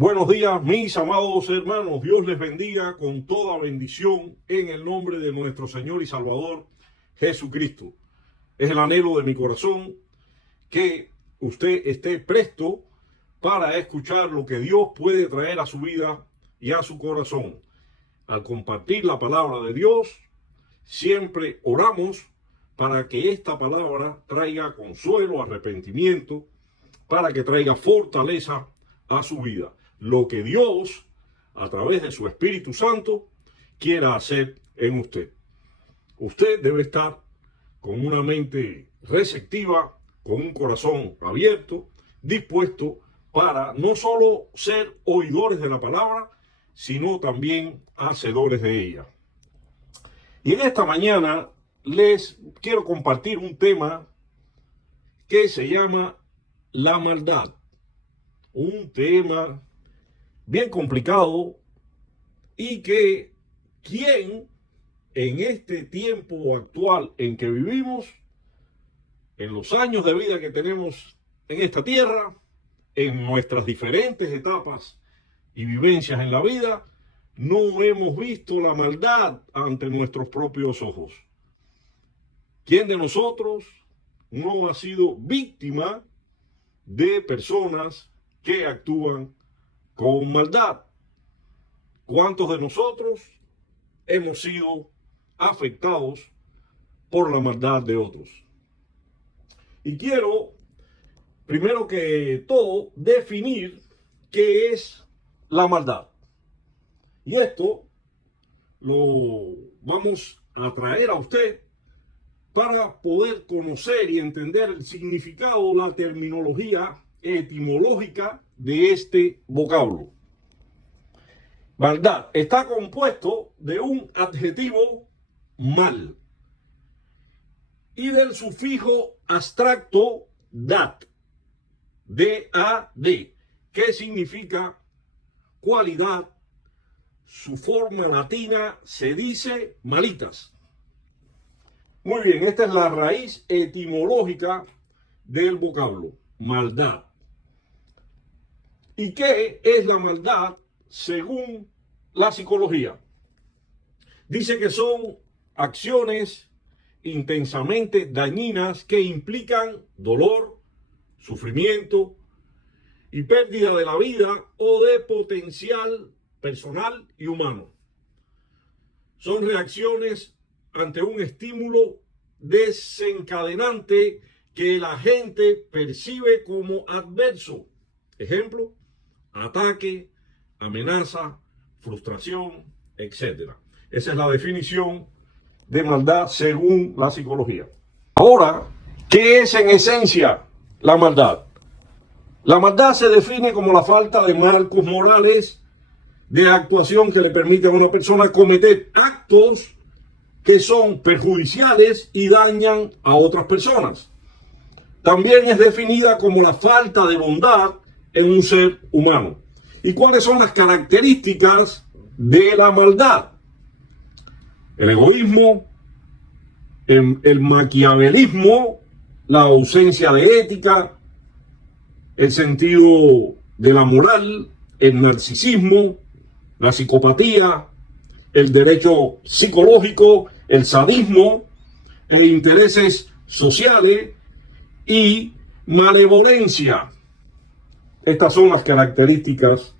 Buenos días, mis amados hermanos. Dios les bendiga con toda bendición en el nombre de nuestro Señor y Salvador Jesucristo. Es el anhelo de mi corazón que usted esté presto para escuchar lo que Dios puede traer a su vida y a su corazón. Al compartir la palabra de Dios, siempre oramos para que esta palabra traiga consuelo, arrepentimiento, para que traiga fortaleza a su vida. Lo que Dios, a través de su Espíritu Santo, quiera hacer en usted. Usted debe estar con una mente receptiva, con un corazón abierto, dispuesto para no solo ser oidores de la palabra, sino también hacedores de ella. Y en esta mañana les quiero compartir un tema que se llama la maldad. Un tema bien complicado y que quien en este tiempo actual en que vivimos, en los años de vida que tenemos en esta tierra, en nuestras diferentes etapas y vivencias en la vida, no hemos visto la maldad ante nuestros propios ojos. ¿Quién de nosotros no ha sido víctima de personas que actúan con maldad? ¿Cuántos de nosotros hemos sido afectados por la maldad de otros? Y quiero, primero que todo, definir qué es la maldad. Y esto lo vamos a traer a usted para poder conocer y entender el significado, la terminología etimológica de este vocablo. Maldad está compuesto de un adjetivo mal y del sufijo abstracto dat, D-A-D, que significa cualidad. Su forma latina se dice malitas. Muy bien, esta es la raíz etimológica del vocablo, maldad. ¿Y qué es la maldad según la psicología? Dice que son acciones intensamente dañinas que implican dolor, sufrimiento y pérdida de la vida o de potencial personal y humano. Son reacciones ante un estímulo desencadenante que la gente percibe como adverso. Ejemplo, ataque, amenaza, frustración, etc. Esa es la definición de maldad según la psicología. Ahora, ¿qué es en esencia la maldad? La maldad se define como la falta de marcos morales de actuación que le permite a una persona cometer actos que son perjudiciales y dañan a otras personas. También es definida como la falta de bondad en un ser humano. ¿Y cuáles son las características de la maldad? El egoísmo, el maquiavelismo, la ausencia de ética, el sentido de la moral, el narcisismo, la psicopatía, el derecho psicológico, el sadismo, intereses sociales y malevolencia. Estas son las características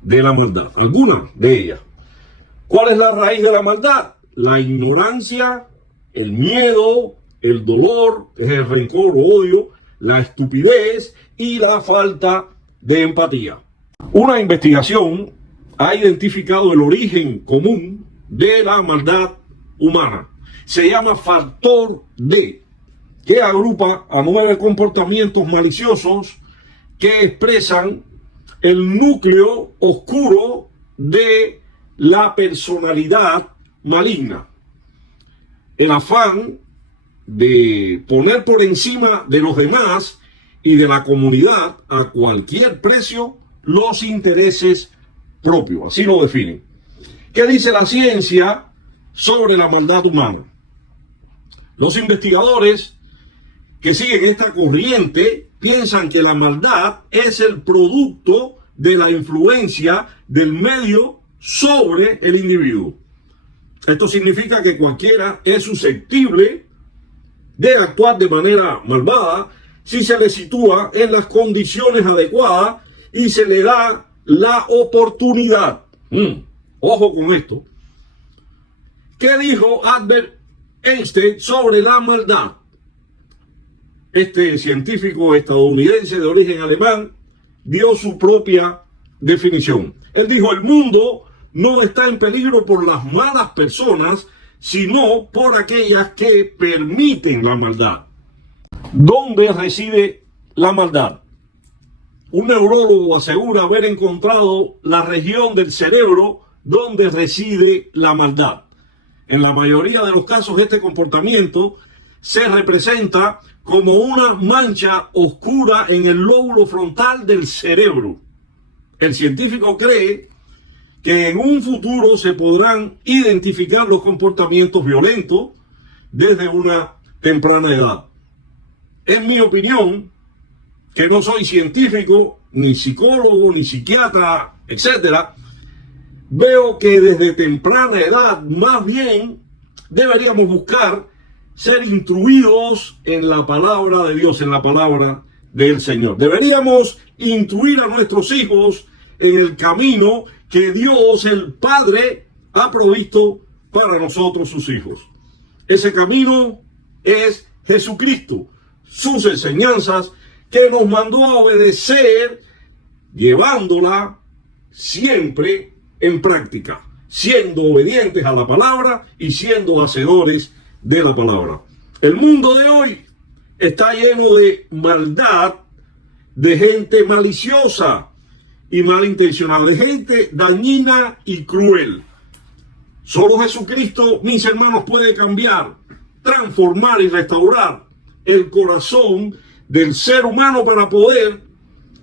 de la maldad, algunas de ellas. ¿Cuál es la raíz de la maldad? La ignorancia, el miedo, el dolor, el rencor o odio, la estupidez y la falta de empatía. Una investigación ha identificado el origen común de la maldad humana. Se llama factor D, que agrupa a 9 comportamientos maliciosos que expresan el núcleo oscuro de la personalidad maligna. El afán de poner por encima de los demás y de la comunidad a cualquier precio los intereses propios, así lo definen. ¿Qué dice la ciencia sobre la maldad humana? Los investigadores que siguen esta corriente piensan que la maldad es el producto de la influencia del medio sobre el individuo. Esto significa que cualquiera es susceptible de actuar de manera malvada si se le sitúa en las condiciones adecuadas y se le da la oportunidad. Ojo con esto. ¿Qué dijo Albert Einstein sobre la maldad? Este científico estadounidense de origen alemán dio su propia definición. Él dijo: el mundo no está en peligro por las malas personas, sino por aquellas que permiten la maldad. ¿Dónde reside la maldad? Un neurólogo asegura haber encontrado la región del cerebro donde reside la maldad. En la mayoría de los casos, este comportamiento se representa como una mancha oscura en el lóbulo frontal del cerebro. El científico cree que en un futuro se podrán identificar los comportamientos violentos desde una temprana edad. En mi opinión, que no soy científico, ni psicólogo, ni psiquiatra, etcétera, veo que desde temprana edad, más bien, deberíamos buscar ser instruidos en la palabra de Dios, en la palabra del Señor. Deberíamos instruir a nuestros hijos en el camino que Dios, el Padre, ha provisto para nosotros, sus hijos. Ese camino es Jesucristo, sus enseñanzas que nos mandó a obedecer, llevándola siempre en práctica, siendo obedientes a la palabra y siendo hacedores de la palabra. El mundo de hoy está lleno de maldad, de gente maliciosa y malintencionada, de gente dañina y cruel. Solo Jesucristo, mis hermanos, puede cambiar, transformar y restaurar el corazón del ser humano para poder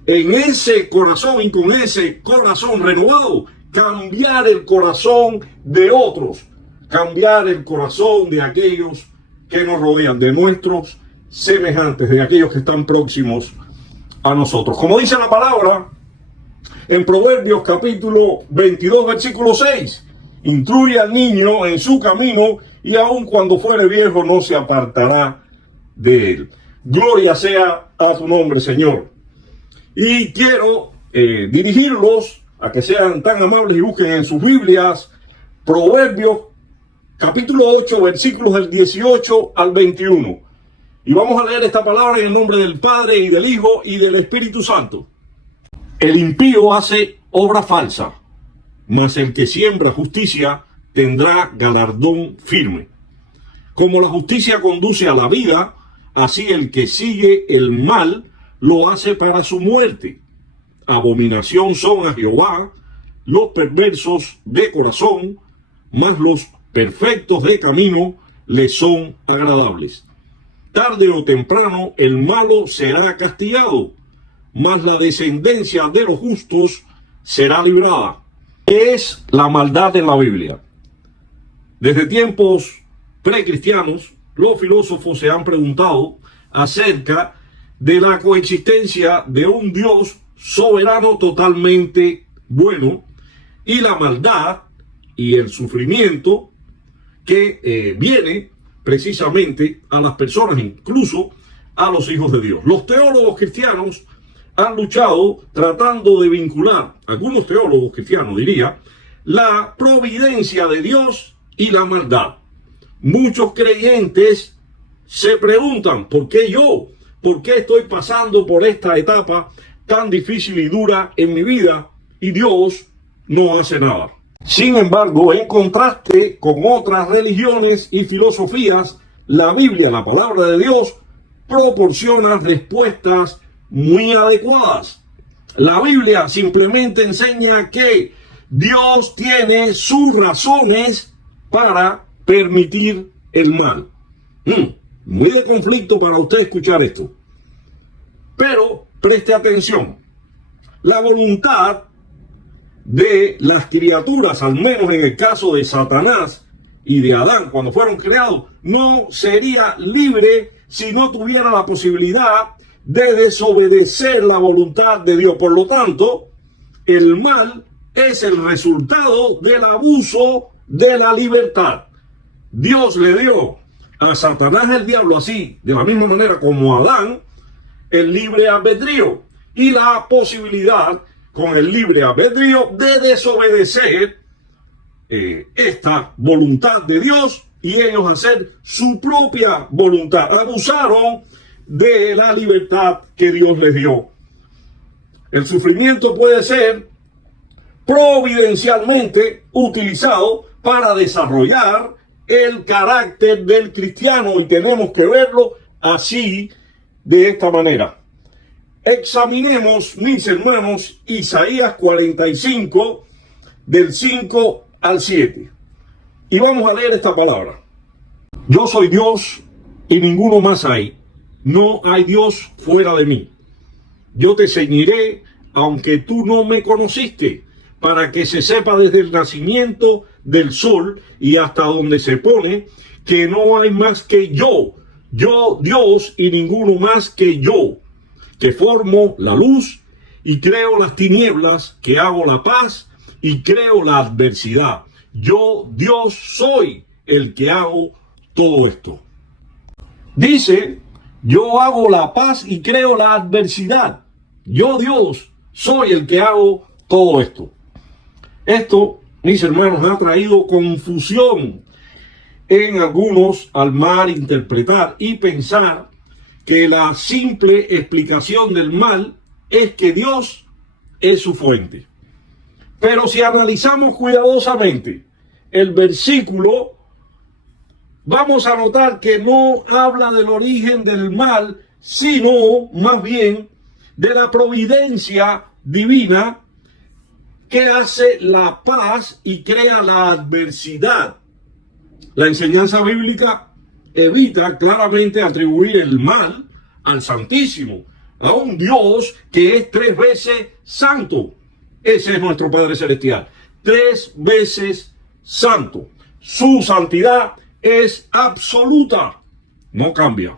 en ese corazón y con ese corazón renovado cambiar el corazón de otros, cambiar el corazón de aquellos que nos rodean, de nuestros semejantes, de aquellos que están próximos a nosotros. Como dice la palabra en Proverbios capítulo 22, versículo 6, instruye al niño en su camino y aun cuando fuere viejo no se apartará de él. Gloria sea a tu nombre, Señor. Y quiero dirigirlos a que sean tan amables y busquen en sus Biblias Proverbios capítulo 8, versículos del 18 al 21. Y vamos a leer esta palabra en el nombre del Padre y del Hijo y del Espíritu Santo. El impío hace obra falsa, mas el que siembra justicia tendrá galardón firme. Como la justicia conduce a la vida, así el que sigue el mal lo hace para su muerte. Abominación son a Jehová los perversos de corazón, mas los perfectos de camino le son agradables. Tarde o temprano el malo será castigado, mas la descendencia de los justos será librada. ¿Qué es la maldad en la Biblia? Desde tiempos precristianos, los filósofos se han preguntado acerca de la coexistencia de un Dios soberano totalmente bueno y la maldad y el sufrimiento que viene precisamente a las personas, incluso a los hijos de Dios. Los teólogos cristianos han luchado tratando de vincular, algunos teólogos cristianos diría, la providencia de Dios y la maldad. Muchos creyentes se preguntan: ¿por qué yo? ¿Por qué estoy pasando por esta etapa tan difícil y dura en mi vida y Dios no hace nada? Sin embargo, en contraste con otras religiones y filosofías, la Biblia, la palabra de Dios, proporciona respuestas muy adecuadas. La Biblia simplemente enseña que Dios tiene sus razones para permitir el mal. Muy de conflicto para usted escuchar esto. Pero preste atención. La voluntad de las criaturas, al menos en el caso de Satanás y de Adán cuando fueron creados, no sería libre si no tuviera la posibilidad de desobedecer la voluntad de Dios. Por lo tanto, el mal es el resultado del abuso de la libertad. Dios le dio a Satanás, el diablo, así, de la misma manera como a Adán, el libre albedrío y la posibilidad con el libre albedrío de desobedecer esta voluntad de Dios y ellos hacer su propia voluntad. Abusaron de la libertad que Dios les dio. El sufrimiento puede ser providencialmente utilizado para desarrollar el carácter del cristiano y tenemos que verlo así, de esta manera. Examinemos, mis hermanos, Isaías 45 del 5 al 7 y vamos a leer esta palabra. Yo soy Dios y ninguno más hay. No hay Dios fuera de mí. Yo te ceñiré aunque tú no me conociste, para que se sepa desde el nacimiento del sol y hasta donde se pone, que no hay más que yo Dios y ninguno más que yo, que formo la luz y creo las tinieblas, que hago la paz y creo la adversidad. Yo, Dios, soy el que hago todo esto. Dice, yo hago la paz y creo la adversidad. Yo, Dios, soy el que hago todo esto. Esto, mis hermanos, ha traído confusión en algunos al malinterpretar y pensar que la simple explicación del mal es que Dios es su fuente. Pero si analizamos cuidadosamente el versículo, vamos a notar que no habla del origen del mal, sino más bien de la providencia divina que hace la paz y crea la adversidad. La enseñanza bíblica evita claramente atribuir el mal al Santísimo, a un Dios que es 3 veces santo. Ese es nuestro Padre Celestial, 3 veces santo. Su santidad es absoluta, no cambia.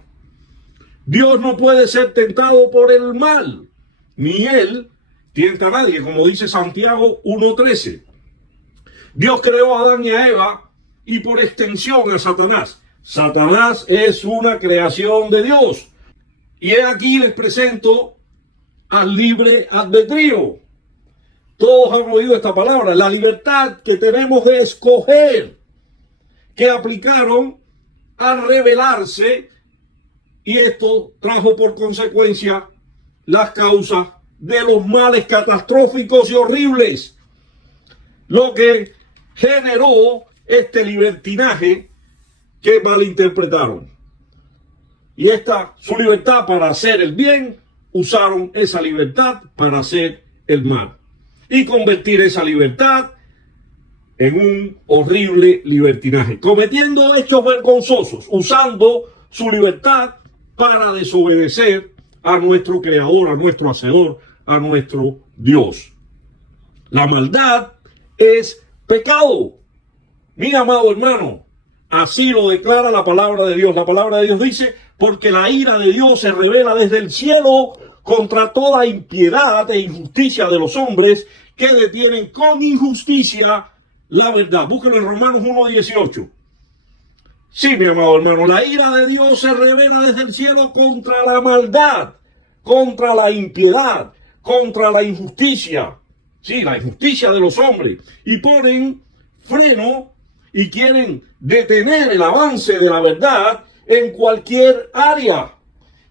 Dios no puede ser tentado por el mal, ni él tienta a nadie, como dice Santiago 1:13. Dios creó a Adán y a Eva y por extensión a Satanás. Satanás es una creación de Dios. Y aquí les presento al libre albedrío. Todos han oído esta palabra, la libertad que tenemos de escoger, que aplicaron al rebelarse, y esto trajo por consecuencia las causas de los males catastróficos y horribles, lo que generó este libertinaje que malinterpretaron. Y su libertad para hacer el bien, usaron esa libertad para hacer el mal y convertir esa libertad en un horrible libertinaje, cometiendo hechos vergonzosos, usando su libertad para desobedecer a nuestro Creador, a nuestro Hacedor, a nuestro Dios. La maldad es pecado. Mira, amado hermano, así lo declara la palabra de Dios. La palabra de Dios dice, porque la ira de Dios se revela desde el cielo contra toda impiedad e injusticia de los hombres que detienen con injusticia la verdad. Búsquelo en Romanos 1:18. Sí, mi amado hermano, la ira de Dios se revela desde el cielo contra la maldad, contra la impiedad, contra la injusticia. Sí, la injusticia de los hombres. Y ponen freno y quieren detener el avance de la verdad en cualquier área.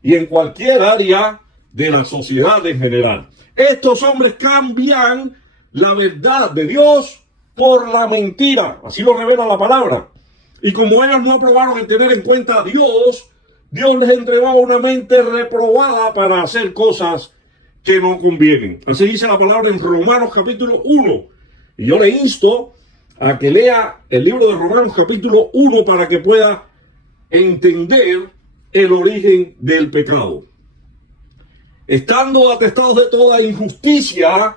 Y en cualquier área de la sociedad en general. Estos hombres cambian la verdad de Dios por la mentira. Así lo revela la palabra. Y como ellos no aprobaron en tener en cuenta a Dios, Dios les entregó una mente reprobada para hacer cosas que no convienen. Así dice la palabra en Romanos capítulo 1. Y yo le insto a que lea el libro de Romanos capítulo 1 para que pueda entender el origen del pecado. Estando atestados de toda injusticia,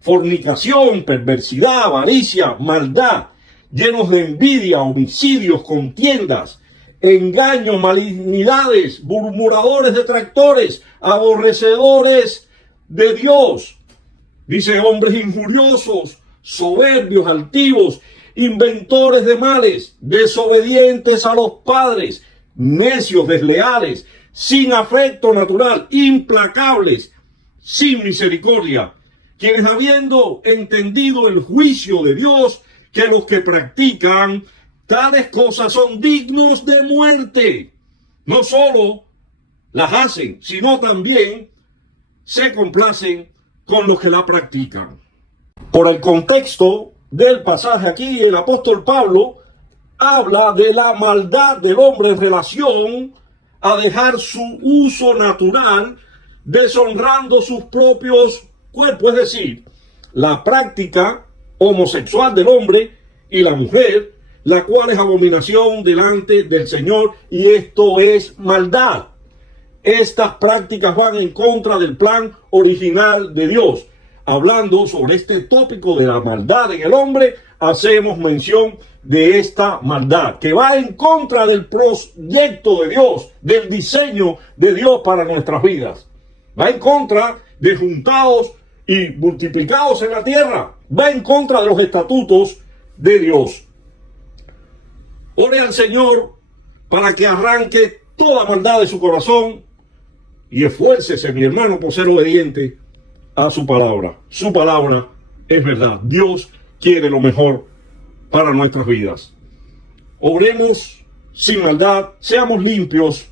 fornicación, perversidad, avaricia, maldad, llenos de envidia, homicidios, contiendas, engaños, malignidades, murmuradores, detractores, aborrecedores de Dios, Dice: hombres injuriosos, soberbios, altivos, inventores de males, desobedientes a los padres, necios, desleales, sin afecto natural, implacables, sin misericordia, quienes, habiendo entendido el juicio de Dios, que los que practican tales cosas son dignos de muerte, no solo las hacen, sino también se complacen con los que la practican. Por el contexto del pasaje aquí, el apóstol Pablo habla de la maldad del hombre en relación a dejar su uso natural, deshonrando sus propios cuerpos, es decir, la práctica homosexual del hombre y la mujer, la cual es abominación delante del Señor, y esto es maldad. Estas prácticas van en contra del plan original de Dios. Hablando sobre este tópico de la maldad en el hombre, hacemos mención de esta maldad que va en contra del proyecto de Dios, del diseño de Dios para nuestras vidas. Va en contra de juntados y multiplicados en la tierra. Va en contra de los estatutos de Dios. Ore al Señor para que arranque toda maldad de su corazón y esfuércese, mi hermano, por ser obediente a su palabra. Su palabra es verdad. Dios quiere lo mejor para nuestras vidas. Oremos sin maldad, seamos limpios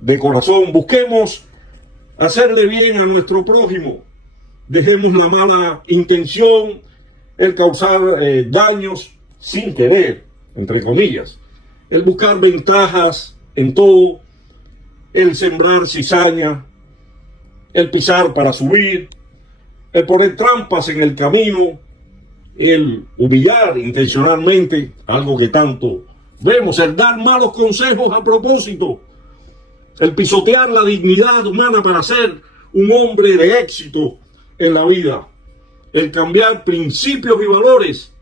de corazón, busquemos hacerle bien a nuestro prójimo, dejemos la mala intención, el causar daños sin querer, entre comillas, el buscar ventajas en todo, el sembrar cizaña, el pisar para subir, el poner trampas en el camino, el humillar intencionalmente, algo que tanto vemos, el dar malos consejos a propósito, el pisotear la dignidad humana para ser un hombre de éxito en la vida, el cambiar principios y valores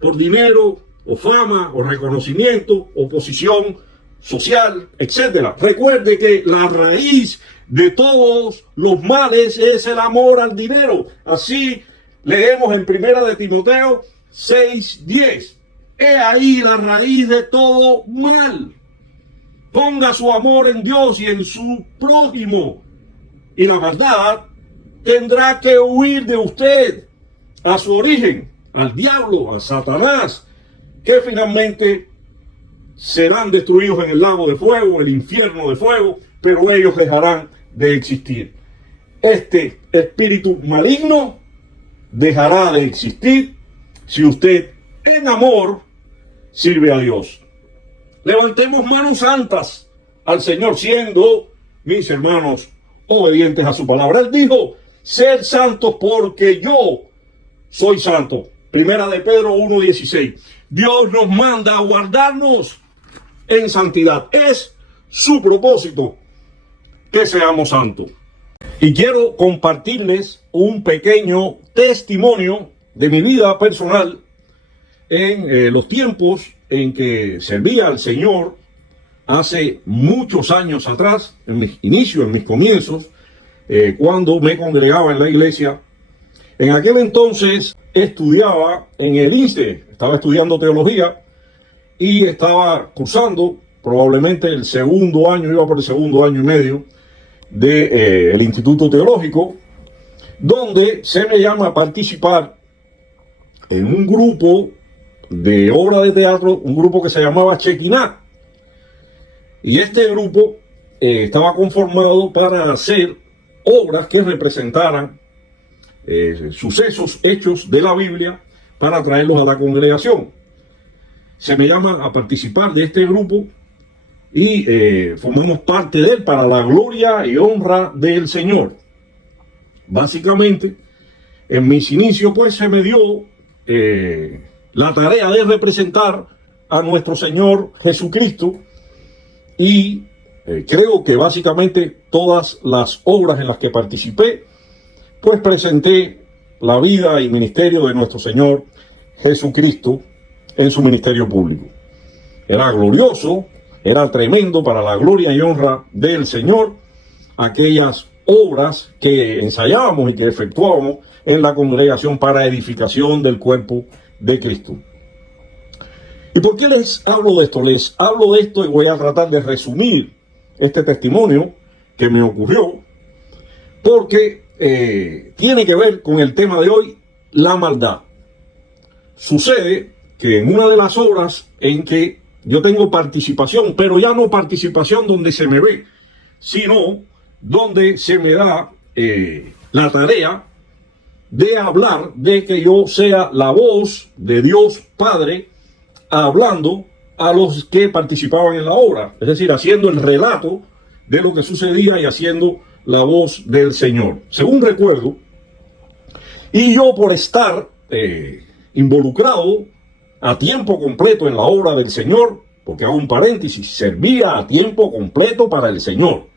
por dinero o fama o reconocimiento o posición social, etc. Recuerde que la raíz de todos los males es el amor al dinero. Así leemos en 1 Timoteo 6:10. He ahí la raíz de todo mal. Ponga su amor en Dios y en su prójimo, y la maldad tendrá que huir de usted a su origen, al diablo, a Satanás, que finalmente serán destruidos en el lago de fuego, el infierno de fuego, pero ellos dejarán de existir. Este espíritu maligno dejará de existir si usted en amor sirve a Dios. Levantemos manos santas al Señor, siendo, mis hermanos, obedientes a su palabra. Él dijo: sed santos porque yo soy santo. 1 Pedro 1:16. Dios nos manda a guardarnos en santidad. Es su propósito que seamos santos. Y quiero compartirles un pequeño testimonio de mi vida personal en los tiempos en que servía al Señor hace muchos años atrás, en mis inicios, en mis comienzos, cuando me congregaba en la iglesia. En aquel entonces estudiaba en el INSE, estaba estudiando teología y estaba cursando probablemente el segundo año, iba por el segundo año y medio del Instituto Teológico, donde se me llama a participar en un grupo de obra de teatro, un grupo que se llamaba Chequiná. Y este grupo estaba conformado para hacer obras que representaran sucesos, hechos de la Biblia, para traerlos a la congregación. Se me llama a participar de este grupo y formamos parte de él para la gloria y honra del Señor. Básicamente, en mis inicios, pues, se me dio la tarea de representar a nuestro Señor Jesucristo, y creo que básicamente todas las obras en las que participé, pues presenté la vida y ministerio de nuestro Señor Jesucristo en su ministerio público. Era glorioso, era tremendo para la gloria y honra del Señor aquellas obras que ensayábamos y que efectuábamos en la congregación para edificación del cuerpo de Cristo. ¿Y por qué les hablo de esto? Les hablo de esto y voy a tratar de resumir este testimonio que me ocurrió, porque tiene que ver con el tema de hoy, la maldad. Sucede que en una de las obras en que yo tengo participación, pero ya no participación donde se me ve, sino donde se me da la tarea de hablar, de que yo sea la voz de Dios Padre hablando a los que participaban en la obra, es decir, haciendo el relato de lo que sucedía y haciendo la voz del Señor. Según recuerdo, y yo por estar involucrado a tiempo completo en la obra del Señor, porque hago un paréntesis, servía a tiempo completo para el Señor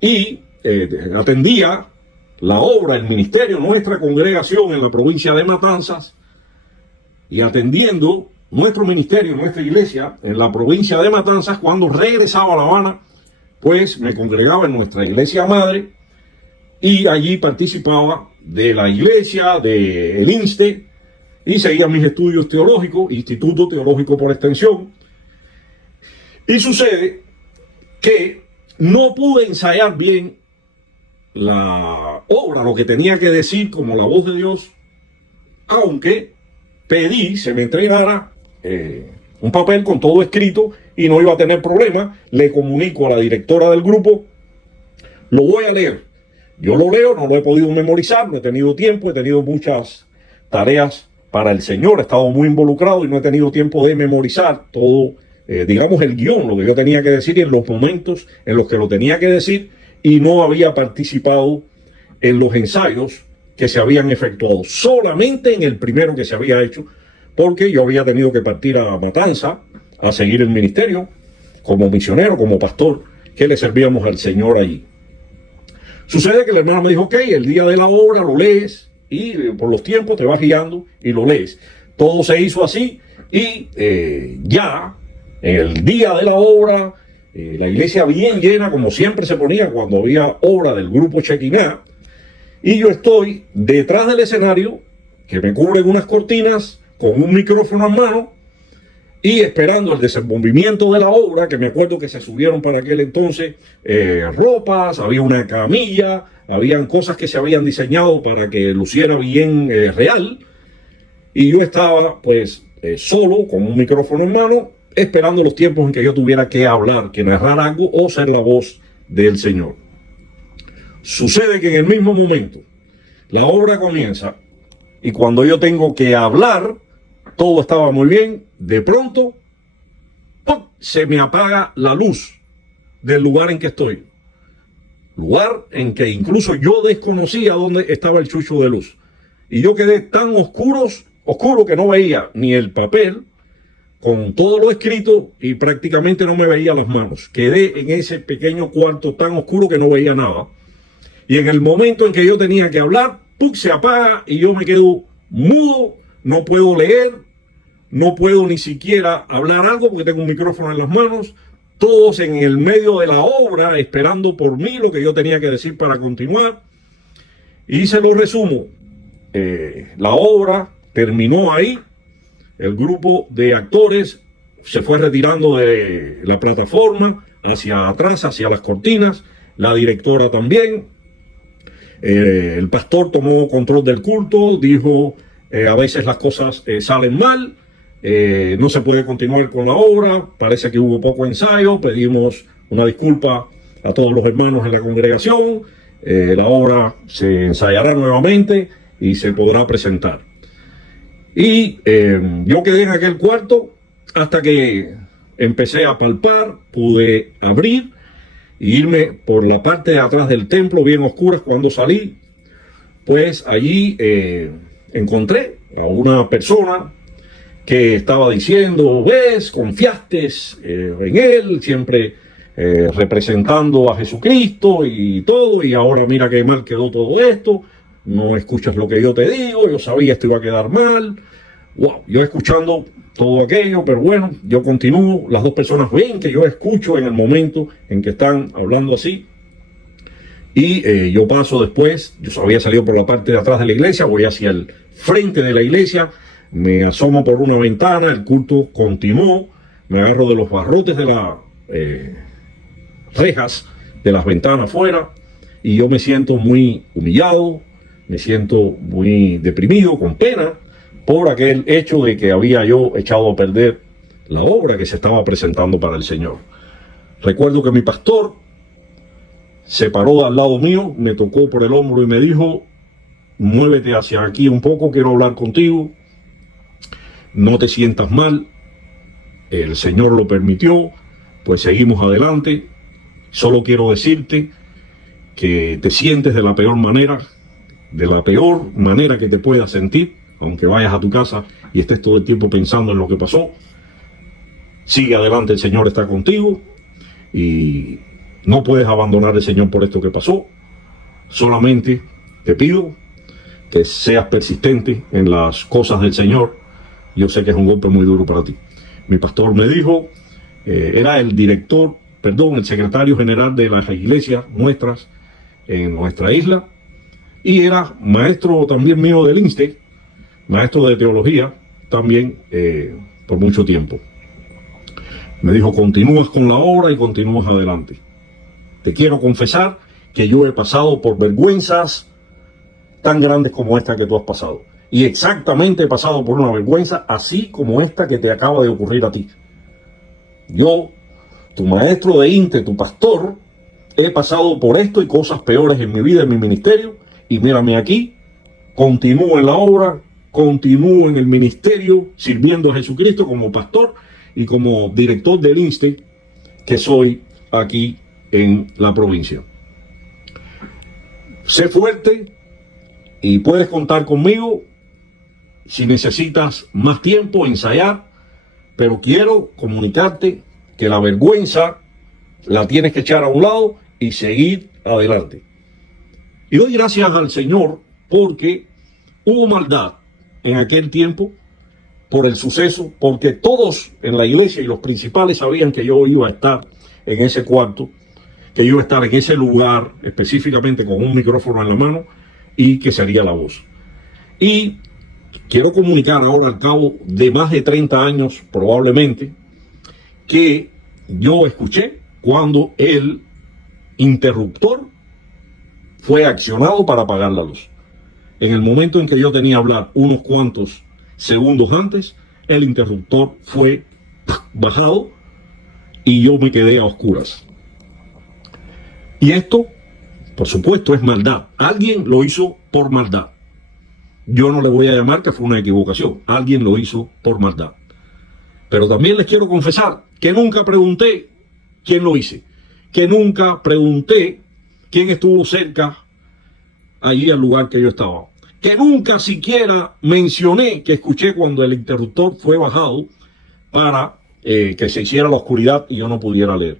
y atendía la obra, el ministerio, nuestra congregación en la provincia de Matanzas, y atendiendo nuestro ministerio, nuestra iglesia en la provincia de Matanzas. Cuando regresaba a La Habana, pues me congregaba en nuestra iglesia madre y allí participaba de la iglesia, del INSTE, y seguía mis estudios teológicos, Instituto Teológico por Extensión. Y sucede que no pude ensayar bien la obra, lo que tenía que decir como la voz de Dios, aunque pedí se me entregara un papel con todo escrito y no iba a tener problema. Le comunico a la directora del grupo, lo voy a leer. Yo lo leo, no lo he podido memorizar, no he tenido tiempo, he tenido muchas tareas para el Señor, he estado muy involucrado y no he tenido tiempo de memorizar todo, digamos, el guión, lo que yo tenía que decir y en los momentos en los que lo tenía que decir, y no había participado en los ensayos que se habían efectuado, solamente en el primero que se había hecho, porque yo había tenido que partir a Matanza a seguir el ministerio como misionero, como pastor, que le servíamos al Señor allí. Sucede que la hermana me dijo, ok, el día de la obra lo lees y por los tiempos te vas guiando y lo lees. Todo se hizo así y ya en el día de la obra, la iglesia bien llena, como siempre se ponía cuando había obra del grupo Chequiná, y yo estoy detrás del escenario, que me cubren unas cortinas, con un micrófono en mano, y esperando el desenvolvimiento de la obra, que me acuerdo que se subieron para aquel entonces ropas, había una camilla, habían cosas que se habían diseñado para que luciera bien real, y yo estaba pues solo, con un micrófono en mano, esperando los tiempos en que yo tuviera que hablar, que narrar algo o ser la voz del Señor. Sucede que en el mismo momento la obra comienza y cuando yo tengo que hablar, todo estaba muy bien, de pronto ¡pum!, se me apaga la luz del lugar en que estoy. Lugar en que incluso yo desconocía dónde estaba el chucho de luz. Y yo quedé tan oscuro que no veía ni el papel con todo lo escrito y prácticamente no me veía las manos. Quedé en ese pequeño cuarto tan oscuro que no veía nada. Y en el momento en que yo tenía que hablar, ¡pum!, se apaga y yo me quedo mudo, no puedo leer, no puedo ni siquiera hablar algo porque tengo un micrófono en las manos, todos en el medio de la obra esperando por mí lo que yo tenía que decir para continuar. Y se lo resumo, la obra terminó ahí, el grupo de actores se fue retirando de la plataforma hacia atrás, hacia las cortinas, la directora también. El pastor tomó control del culto, dijo, a veces las cosas salen mal, no se puede continuar con la obra, parece que hubo poco ensayo, pedimos una disculpa a todos los hermanos en la congregación, la obra se ensayará nuevamente y se podrá presentar. Y yo quedé en aquel cuarto hasta que empecé a palpar, pude abrir e irme por la parte de atrás del templo, bien oscuras. Cuando salí, pues allí encontré a una persona que estaba diciendo, ves, confiaste en él, siempre representando a Jesucristo y todo, y ahora mira qué mal quedó todo esto, no escuchas lo que yo te digo, yo sabía esto iba a quedar mal. Wow, yo escuchando todo aquello, pero bueno, yo continúo. Las dos personas ven que yo escucho en el momento en que están hablando así. Y yo paso después, yo había salido por la parte de atrás de la iglesia, voy hacia el frente de la iglesia, me asomo por una ventana, el culto continuó, me agarro de los barrotes de las rejas de las ventanas afuera y yo me siento muy humillado, me siento muy deprimido, con pena, por aquel hecho de que había yo echado a perder la obra que se estaba presentando para el Señor. Recuerdo que mi pastor se paró al lado mío, me tocó por el hombro y me dijo: muévete hacia aquí un poco, quiero hablar contigo, no te sientas mal, el Señor lo permitió, pues seguimos adelante. Solo quiero decirte que te sientes de la peor manera que te puedas sentir, aunque vayas a tu casa y estés todo el tiempo pensando en lo que pasó. Sigue adelante, el Señor está contigo y no puedes abandonar al Señor por esto que pasó. Solamente te pido que seas persistente en las cosas del Señor. Yo sé que es un golpe muy duro para ti. Mi pastor me dijo, era el secretario general de las iglesias nuestras en nuestra isla, y era maestro también mío del INSTE, maestro de teología también por mucho tiempo. Me dijo: continúas con la obra y continúas adelante. Te quiero confesar que yo he pasado por vergüenzas tan grandes como esta que tú has pasado. Y exactamente he pasado por una vergüenza así como esta que te acaba de ocurrir a ti. Yo, tu maestro de INTE, tu pastor, he pasado por esto y cosas peores en mi vida, en mi ministerio. Y mírame aquí, continúo en la obra, continúo en el ministerio, sirviendo a Jesucristo como pastor y como director del INSTE, que soy aquí en la provincia. Sé fuerte y puedes contar conmigo si necesitas más tiempo, ensayar, pero quiero comunicarte que la vergüenza la tienes que echar a un lado y seguir adelante. Y doy gracias al Señor porque hubo maldad en aquel tiempo por el suceso, porque todos en la iglesia y los principales sabían que yo iba a estar en ese cuarto, que yo iba a estar en ese lugar específicamente con un micrófono en la mano y que sería la voz. Y quiero comunicar ahora, al cabo de más de 30 años probablemente, que yo escuché cuando el interruptor fue accionado para apagar la luz. En el momento en que yo tenía que hablar unos cuantos segundos antes, el interruptor fue bajado y yo me quedé a oscuras. Y esto, por supuesto, es maldad. Alguien lo hizo por maldad. Yo no le voy a llamar que fue una equivocación. Alguien lo hizo por maldad. Pero también les quiero confesar que nunca pregunté quién lo hice. Que nunca pregunté quién estuvo cerca allí al lugar que yo estaba. Que nunca siquiera mencioné que escuché cuando el interruptor fue bajado para que se hiciera la oscuridad y yo no pudiera leer.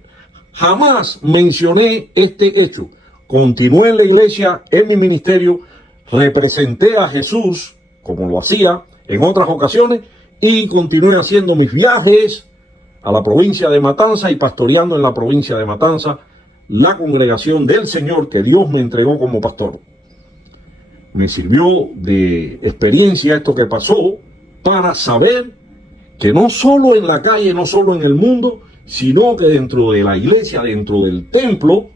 Jamás mencioné este hecho. Continué en la iglesia, en mi ministerio, representé a Jesús como lo hacía en otras ocasiones y continué haciendo mis viajes a la provincia de Matanza y pastoreando en la provincia de Matanza la congregación del Señor que Dios me entregó como pastor. Me sirvió de experiencia esto que pasó para saber que no solo en la calle, no solo en el mundo, sino que dentro de la iglesia, dentro del templo,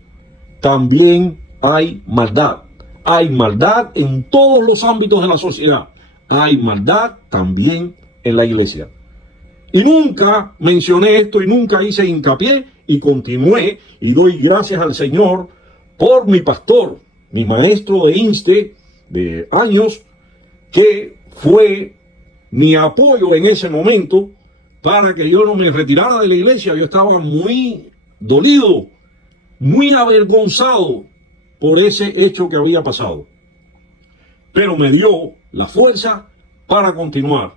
también hay maldad. Hay maldad en todos los ámbitos de la sociedad. Hay maldad también en la iglesia. Y nunca mencioné esto y nunca hice hincapié y continué y doy gracias al Señor por mi pastor, mi maestro de INSTE de años, que fue mi apoyo en ese momento para que yo no me retirara de la iglesia. Yo estaba muy dolido, muy avergonzado por ese hecho que había pasado. Pero me dio la fuerza para continuar,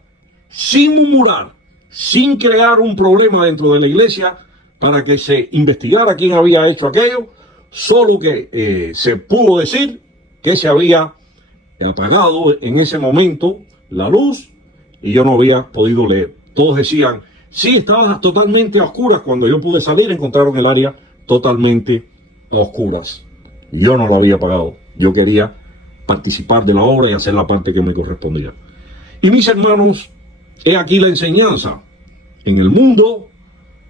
sin murmurar, sin crear un problema dentro de la iglesia para que se investigara quién había hecho aquello, solo que se pudo decir que se había apagado en ese momento la luz y yo no había podido leer. Todos decían, sí, estabas totalmente a oscuras. Cuando yo pude salir, encontraron el área totalmente a oscuras. Yo no lo había pagado. Yo quería participar de la obra y hacer la parte que me correspondía. Y mis hermanos, he aquí la enseñanza. En el mundo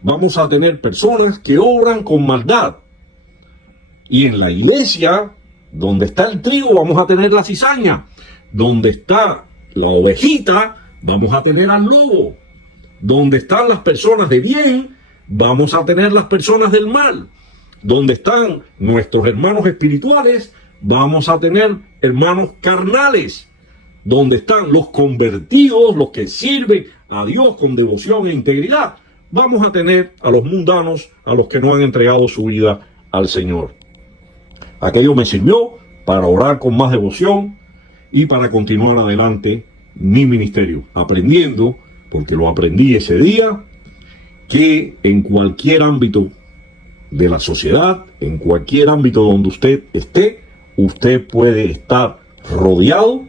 vamos a tener personas que obran con maldad. Y en la iglesia, donde está el trigo, vamos a tener la cizaña. Donde está la ovejita, vamos a tener al lobo. Donde están las personas de bien, vamos a tener las personas del mal. Donde están nuestros hermanos espirituales, vamos a tener hermanos carnales. Donde están los convertidos, los que sirven a Dios con devoción e integridad, vamos a tener a los mundanos, a los que no han entregado su vida al Señor. Aquello me sirvió para orar con más devoción y para continuar adelante mi ministerio, aprendiendo, porque lo aprendí ese día, que en cualquier ámbito de la sociedad, en cualquier ámbito donde usted esté, usted puede estar rodeado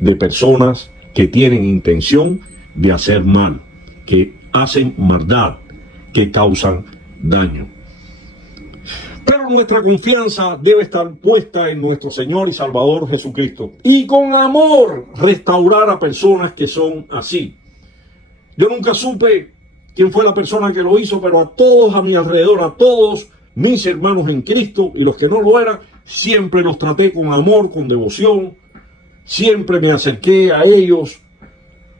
de personas que tienen intención de hacer mal, que hacen maldad, que causan daño. Pero nuestra confianza debe estar puesta en nuestro Señor y Salvador Jesucristo. Y con amor restaurar a personas que son así. Yo nunca supe quién fue la persona que lo hizo, pero a todos a mi alrededor, a todos mis hermanos en Cristo y los que no lo eran, siempre los traté con amor, con devoción. Siempre me acerqué a ellos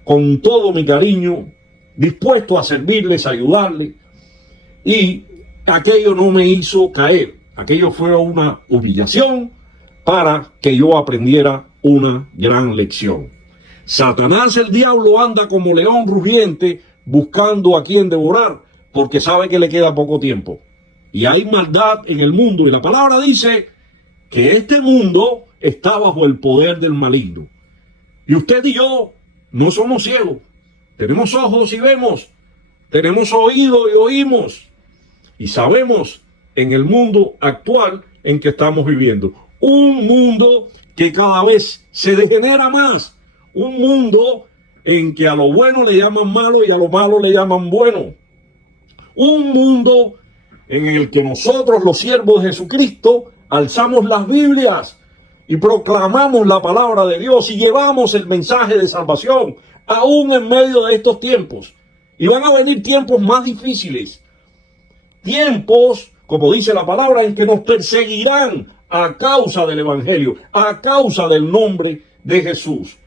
con todo mi cariño, dispuesto a servirles, a ayudarles. Y aquello no me hizo caer. Aquello fue una humillación para que yo aprendiera una gran lección. Satanás, el diablo, anda como león rugiente buscando a quien devorar, porque sabe que le queda poco tiempo. Y hay maldad en el mundo. Y la palabra dice que este mundo está bajo el poder del maligno. Y usted y yo no somos ciegos. Tenemos ojos y vemos. Tenemos oído y oímos. Y sabemos en el mundo actual en que estamos viviendo. Un mundo que cada vez se degenera más. Un mundo en que a lo bueno le llaman malo y a lo malo le llaman bueno. Un mundo en el que nosotros, los siervos de Jesucristo, alzamos las Biblias y proclamamos la palabra de Dios y llevamos el mensaje de salvación, aún en medio de estos tiempos. Y van a venir tiempos más difíciles. Tiempos, como dice la palabra, en que nos perseguirán a causa del Evangelio, a causa del nombre de Jesús.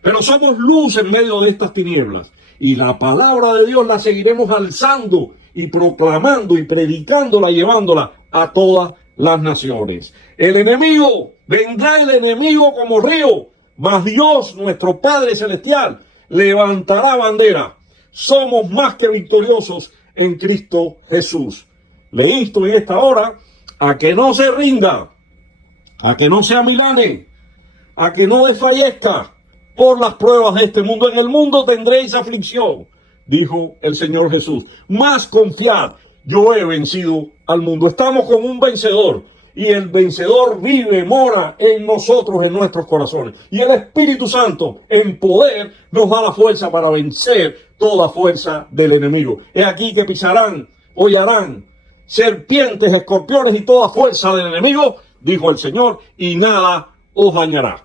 Pero somos luz en medio de estas tinieblas. Y la palabra de Dios la seguiremos alzando y proclamando y predicándola, llevándola a todas las naciones. El enemigo, vendrá el enemigo como río, mas Dios, nuestro Padre Celestial, levantará bandera. Somos más que victoriosos en Cristo Jesús. Le insto en esta hora a que no se rinda, a que no se amilane, a que no desfallezca por las pruebas de este mundo. En el mundo tendréis aflicción, dijo el Señor Jesús. Más confiad, yo he vencido al mundo. Estamos con un vencedor. Y el vencedor vive, mora en nosotros, en nuestros corazones. Y el Espíritu Santo, en poder, nos da la fuerza para vencer toda fuerza del enemigo. He aquí que pisarán, hollarán serpientes, escorpiones y toda fuerza del enemigo, dijo el Señor, y nada os dañará.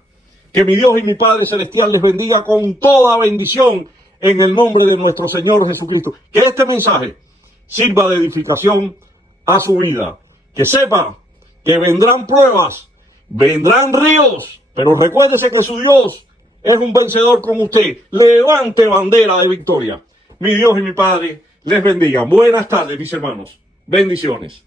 Que mi Dios y mi Padre Celestial les bendiga con toda bendición en el nombre de nuestro Señor Jesucristo. Que este mensaje sirva de edificación a su vida. Que sepa que vendrán pruebas, vendrán ríos, pero recuérdese que su Dios es un vencedor como usted. Levante bandera de victoria. Mi Dios y mi Padre les bendiga. Buenas tardes, mis hermanos. Bendiciones.